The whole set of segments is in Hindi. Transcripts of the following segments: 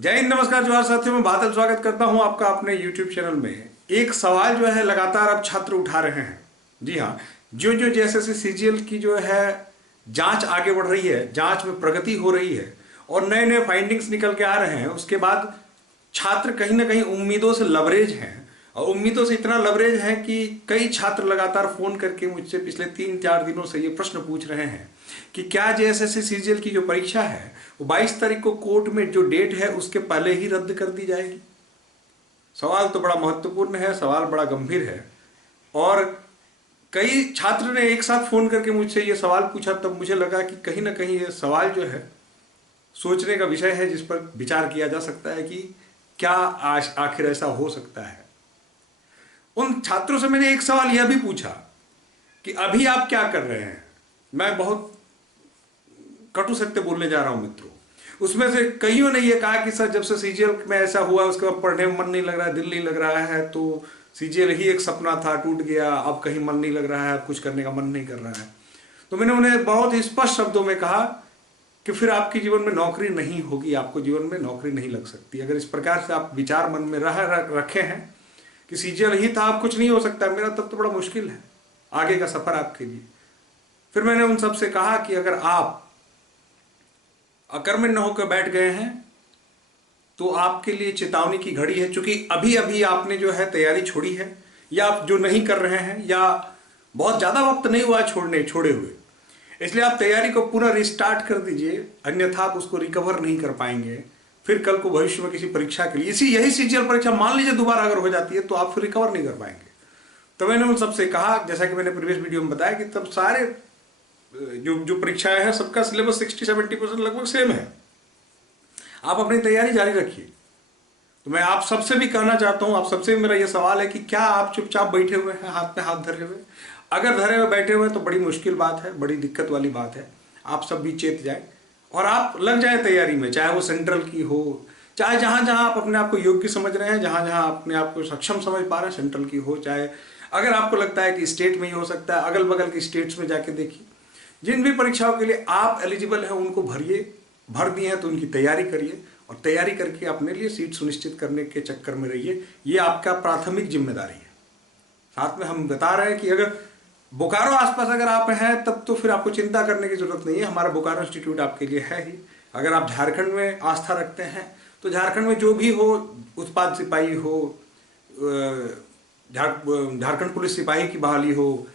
जय हिंद, नमस्कार, जोहार साथियों। मैं बादल स्वागत करता हूं आपका अपने YouTube चैनल में। एक सवाल जो है लगातार अब छात्र उठा रहे हैं। जी हाँ, जो जो जैसे सीजीएल की जो है जांच आगे बढ़ रही है, जांच में प्रगति हो रही है और नए नए फाइंडिंग्स निकल के आ रहे हैं, उसके बाद छात्र कहीं ना कहीं उम्मीदों से लबरेज हैं। और उम्मीदों से इतना लबरेज है कि कई छात्र लगातार फोन करके मुझसे पिछले 3-4 दिनों से ये प्रश्न पूछ रहे हैं कि क्या जेएसएससी सीजीएल की जो परीक्षा है वो 22 तारीख को कोर्ट में जो डेट है उसके पहले ही रद्द कर दी जाएगी। सवाल तो बड़ा महत्वपूर्ण है, सवाल बड़ा गंभीर है। और कई छात्र ने एक साथ फोन करके मुझसे ये सवाल पूछा, तब मुझे लगा कि कहीं ना कहीं ये सवाल जो है सोचने का विषय है, जिस पर विचार किया जा सकता है कि क्या आखिर ऐसा हो सकता है। उन छात्रों से मैंने एक सवाल यह भी पूछा कि अभी आप क्या कर रहे हैं। मैं बहुत कटु सत्य बोलने जा रहा हूं मित्रों। उसमें से कईयों ने यह कहा कि सर, जब से सीजीएल में ऐसा हुआ उसके बाद पढ़ने में मन नहीं लग रहा है, दिल नहीं लग रहा है, तो सीजीएल ही एक सपना था, टूट गया, अब कहीं मन नहीं लग रहा है, अब कुछ करने का मन नहीं कर रहा है। तो मैंने उन्हें बहुत ही स्पष्ट शब्दों में कहा कि फिर आपके जीवन में नौकरी नहीं होगी, आपको जीवन में नौकरी नहीं लग सकती। अगर इस प्रकार से आप विचार मन में रखे हैं कि सीजीएल ही था, अब कुछ नहीं हो सकता मेरा, तब तो बड़ा मुश्किल है आगे का सफर आपके लिए। फिर मैंने उन सबसे कहा कि अगर आप अकर्मण्य होकर बैठ गए हैं तो आपके लिए चेतावनी की घड़ी है। चूंकि अभी अभी आपने जो है तैयारी छोड़ी है, या आप जो नहीं कर रहे हैं, या बहुत ज्यादा वक्त नहीं हुआ छोड़े हुए, इसलिए आप तैयारी को पूरा रिस्टार्ट कर दीजिए, अन्यथा आप उसको रिकवर नहीं कर पाएंगे। फिर कल को भविष्य में किसी परीक्षा के लिए, यही सीजीएल परीक्षा मान लीजिए दोबारा अगर हो जाती है, तो आप फिर रिकवर नहीं कर पाएंगे। तो मैंने उन सबसे कहा, जैसा कि मैंने प्रीवियस वीडियो में बताया, कि तब सारे जो परीक्षाएं हैं सबका सिलेबस 60-70% लगभग सेम है। आप अपनी तैयारी जारी रखिए। तो मैं आप सबसे भी कहना चाहता हूं, आप सबसे मेरा यह सवाल है कि क्या आप चुपचाप बैठे हुए हैं, हाथ में हाथ धरे हुए? अगर धरे हुए बैठे हुए तो बड़ी मुश्किल बात है, बड़ी दिक्कत वाली बात है। आप सब भी चेत जाए और आप लग जाए तैयारी में, चाहे वो सेंट्रल की हो, चाहे जहां जहां आप अपने आप को योग्य समझ रहे हैं, जहां जहां अपने आप को सक्षम समझ पा रहे हैं, सेंट्रल की हो, चाहे अगर आपको लगता है कि स्टेट में ही हो सकता है, अगल बगल की स्टेट्स में जाके देखिए। जिन भी परीक्षाओं के लिए आप एलिजिबल हैं उनको भर दिए हैं तो उनकी तैयारी करिए, और तैयारी करके अपने लिए सीट सुनिश्चित करने के चक्कर में रहिए। ये आपका प्राथमिक जिम्मेदारी है। साथ में हम बता रहे हैं कि अगर बोकारो आसपास अगर आप हैं, तब तो फिर आपको चिंता करने की जरूरत नहीं है, हमारा बोकारो इंस्टीट्यूट आपके लिए है ही। अगर आप झारखंड में आस्था रखते हैं तो झारखंड में जो भी हो, उत्पाद सिपाही हो, झारखंड पुलिस सिपाही की बहाली हो,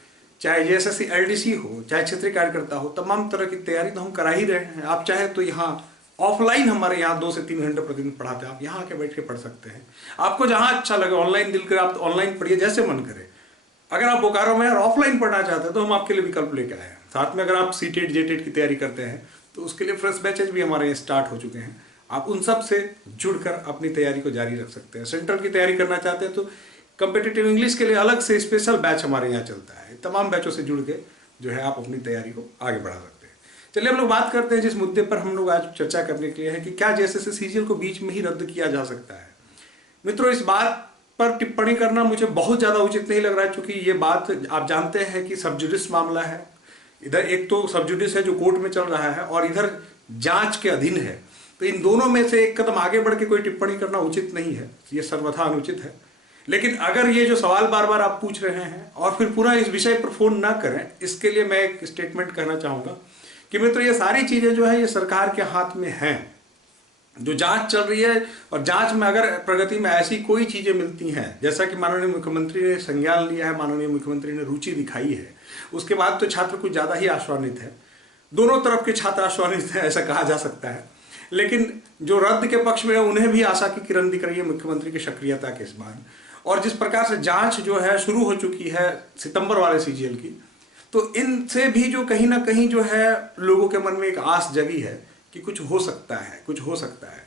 चाहे जेएसएससी एलडीसी हो, चाहे क्षेत्रीय कार्यकर्ता हो, तमाम तरह की तैयारी तो हम करा ही रहे हैं। आप चाहे तो यहाँ ऑफलाइन हमारे यहाँ 2 से 3 घंटे प्रतिदिन पढ़ाते हैं, आप यहाँ आके बैठ के पढ़ सकते हैं। आपको जहाँ अच्छा लगे, ऑनलाइन दिल करे आप ऑनलाइन पढ़िए, जैसे मन करे। अगर आप बोकारो में और ऑफलाइन पढ़ना चाहते हैं तो हम आपके लिए विकल्प लेकर आए हैं। साथ में अगर आप सीटेट जेटेट की तैयारी करते हैं तो उसके लिए फ्रेश बैचेज भी हमारे यहाँ स्टार्ट हो चुके हैं। आप उन सब से जुड़कर अपनी तैयारी को जारी रख सकते हैं। सेंट्रल की तैयारी करना चाहते हैं तो कॉम्पिटिटिव इंग्लिश के लिए अलग से स्पेशल बैच हमारे यहाँ चलता है। तमाम बैचों से जुड़ के जो है आप अपनी तैयारी को आगे बढ़ा सकते हैं। चलिए हम लोग बात करते हैं जिस मुद्दे पर हम लोग आज चर्चा करने के लिए है कि क्या जेएसएससी सीजीएल को बीच में ही रद्द किया जा सकता है। मित्रों, इस बात पर टिप्पणी करना मुझे बहुत ज्यादा उचित नहीं लग रहा है, क्योंकि ये बात आप जानते हैं कि सब जुडिस मामला है। इधर एक तो सब जुडिस है जो कोर्ट में चल रहा है, और इधर जांच के अधीन है। तो इन दोनों में से एक कदम आगे बढ़ के कोई टिप्पणी करना उचित नहीं है, ये सर्वथा अनुचित है। लेकिन अगर ये जो सवाल बार बार आप पूछ रहे हैं और फिर पुनः इस विषय पर फोन ना करें, इसके लिए मैं एक स्टेटमेंट कहना चाहूंगा कि मित्र, ये सारी चीजें जो है ये सरकार के हाथ में हैं। जो जांच चल रही है, और जांच में अगर प्रगति में ऐसी कोई चीजें मिलती हैं, जैसा कि माननीय मुख्यमंत्री ने संज्ञान लिया है, माननीय मुख्यमंत्री ने रुचि दिखाई है, उसके बाद तो छात्र कुछ ज्यादा ही आश्वानित है। दोनों तरफ के छात्र आश्वानित हैं, ऐसा कहा जा सकता है। लेकिन जो रद्द के पक्ष में है उन्हें भी आशा की किरण दिख रही है मुख्यमंत्री की सक्रियता के इस बार। और जिस प्रकार से जांच जो है शुरू हो चुकी है सितंबर वाले सीजीएल की, तो इनसे भी जो कहीं ना कहीं जो है लोगों के मन में एक आस जगी है कि कुछ हो सकता है, कुछ हो सकता है।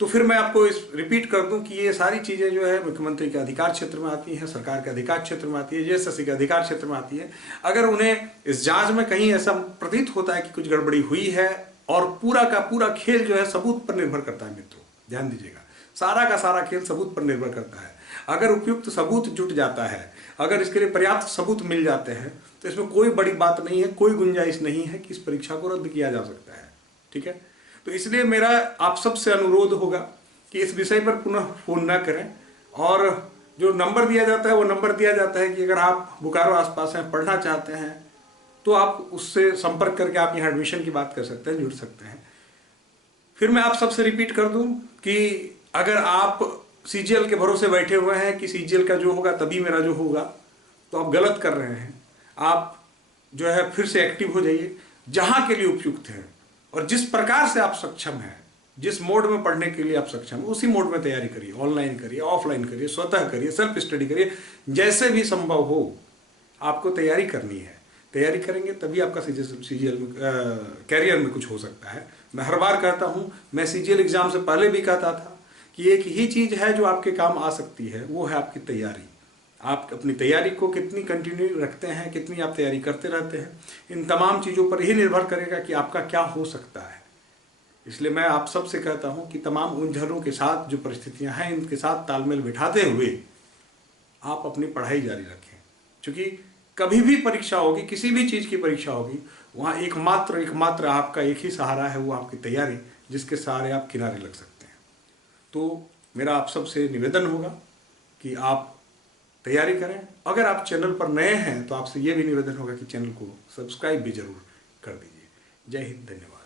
तो फिर मैं आपको इस रिपीट कर दूं कि ये सारी चीजें जो है मुख्यमंत्री के अधिकार क्षेत्र में आती हैं, सरकार के अधिकार क्षेत्र में आती है, जेएसएससी के अधिकार क्षेत्र में आती है। अगर उन्हें इस जांच में कहीं ऐसा प्रतीत होता है कि कुछ गड़बड़ी हुई है, और पूरा का पूरा खेल जो है सबूत पर निर्भर करता है मित्रों, ध्यान दीजिएगा, सारा का सारा खेल सबूत पर निर्भर करता है। अगर उपयुक्त सबूत जुट जाता है, अगर इसके लिए पर्याप्त सबूत मिल जाते हैं, तो इसमें कोई बड़ी बात नहीं है, कोई गुंजाइश नहीं है कि इस परीक्षा को रद्द किया जा सकता है। ठीक है, तो इसलिए मेरा आप सबसे अनुरोध होगा कि इस विषय पर पुनः फोन न करें, और जो नंबर दिया जाता है वो नंबर दिया जाता है कि अगर आप बोकारो आसपास हैं, पढ़ना चाहते हैं, तो आप उससे संपर्क करके आप यहाँ एडमिशन की बात कर सकते हैं, जुड़ सकते हैं। फिर मैं आप सबसे रिपीट कर दूं कि अगर आप सीजीएल के भरोसे बैठे हुए हैं कि सीजीएल का जो होगा तभी मेरा जो होगा, तो आप गलत कर रहे हैं। आप जो है फिर से एक्टिव हो जाइए, जहां के लिए उपयुक्त हैं, और जिस प्रकार से आप सक्षम हैं, जिस मोड में पढ़ने के लिए आप सक्षम हैं, उसी मोड में तैयारी करिए। ऑनलाइन करिए, ऑफलाइन करिए, स्वतः करिए, सेल्फ स्टडी करिए, जैसे भी संभव हो आपको तैयारी करनी है। तैयारी करेंगे तभी आपका सीजीएल में कैरियर में कुछ हो सकता है। मैं हर बार कहता हूँ, मैं सीजीएल एग्जाम से पहले भी कहता था कि एक ही चीज़ है जो आपके काम आ सकती है, वो है आपकी तैयारी। आप अपनी तैयारी को कितनी कंटिन्यू रखते हैं, कितनी आप तैयारी करते रहते हैं, इन तमाम चीज़ों पर ही निर्भर करेगा कि आपका क्या हो सकता है। इसलिए मैं आप सबसे कहता हूं कि तमाम उलझनों के साथ जो परिस्थितियां हैं, इनके साथ तालमेल बिठाते हुए आप अपनी पढ़ाई जारी रखें। क्योंकि कभी भी परीक्षा होगी, किसी भी चीज़ की परीक्षा होगी, वहाँ एकमात्र आपका एक ही सहारा है, वो आपकी तैयारी, जिसके सहारे आप किनारे लग सकते हैं। तो मेरा आप सबसे निवेदन होगा कि आप तैयारी करें। अगर आप चैनल पर नए हैं तो आपसे ये भी निवेदन होगा कि चैनल को सब्सक्राइब भी जरूर कर दीजिए। जय हिंद, धन्यवाद।